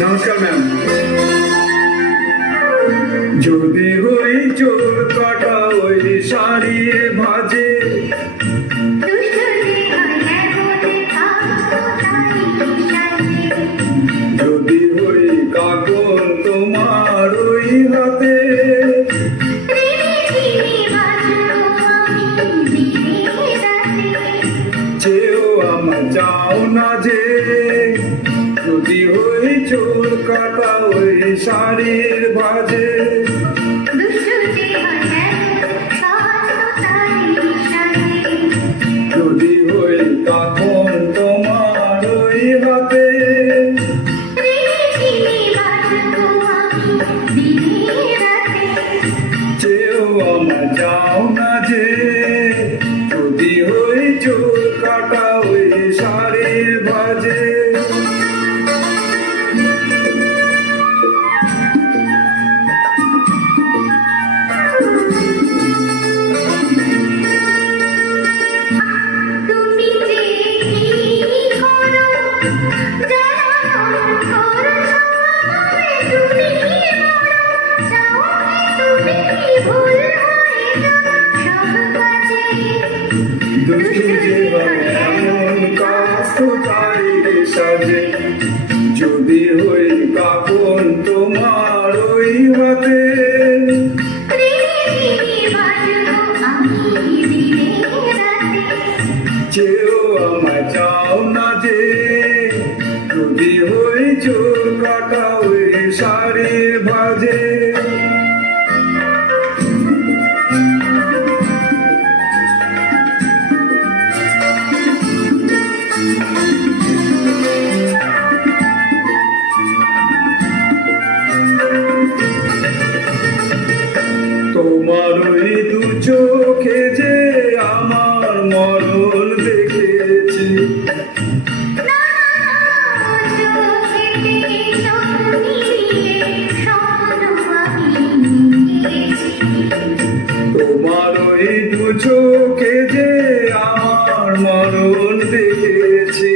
নমস্কার ম্যাম। যদি হই চোর কাটা ওই শাড়ি ভাজে, যদি হই কাকন তোমার ওই হাতে, চেয়েও আমার যাও না যে, যদি হই চোর কাটা ওই শাড়ির ভাজে, যদি হই কাকন তোমার ওই হাতে, চেয়েও আমার যাও না যে, যদি হই চোর কাটা ওই শাড়ির ভাজে। যদি হই কাপন তোমার ওই হাতে, চেয়েও আমায় চাও না যে, যদি হই চোর কাটা ওই শাড়ির ভাজে। তোমার ওই দু চোখে যে আমার মরণ দেখেছি, তোমার ওই দু চোখে যে আমার মরণ দেখেছি,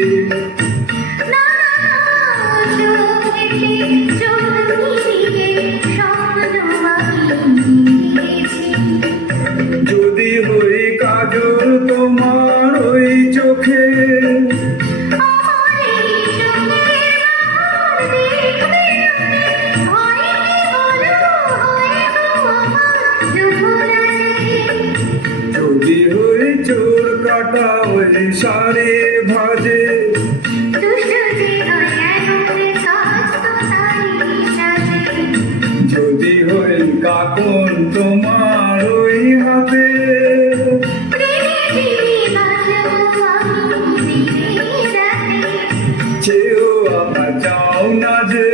যদি হই কাজল তোমার ওই চোখে, যদি হই চোর কাটা ওই শাড়ি ভাজে, যদি হই কাকন তোমার ওই হাতে, চেয়েও আমার যাও না যে,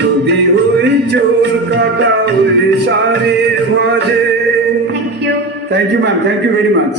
যদি হই চোর কাটা ওই শাড়ির ভাজে। Thank you ma'am, thank you very much.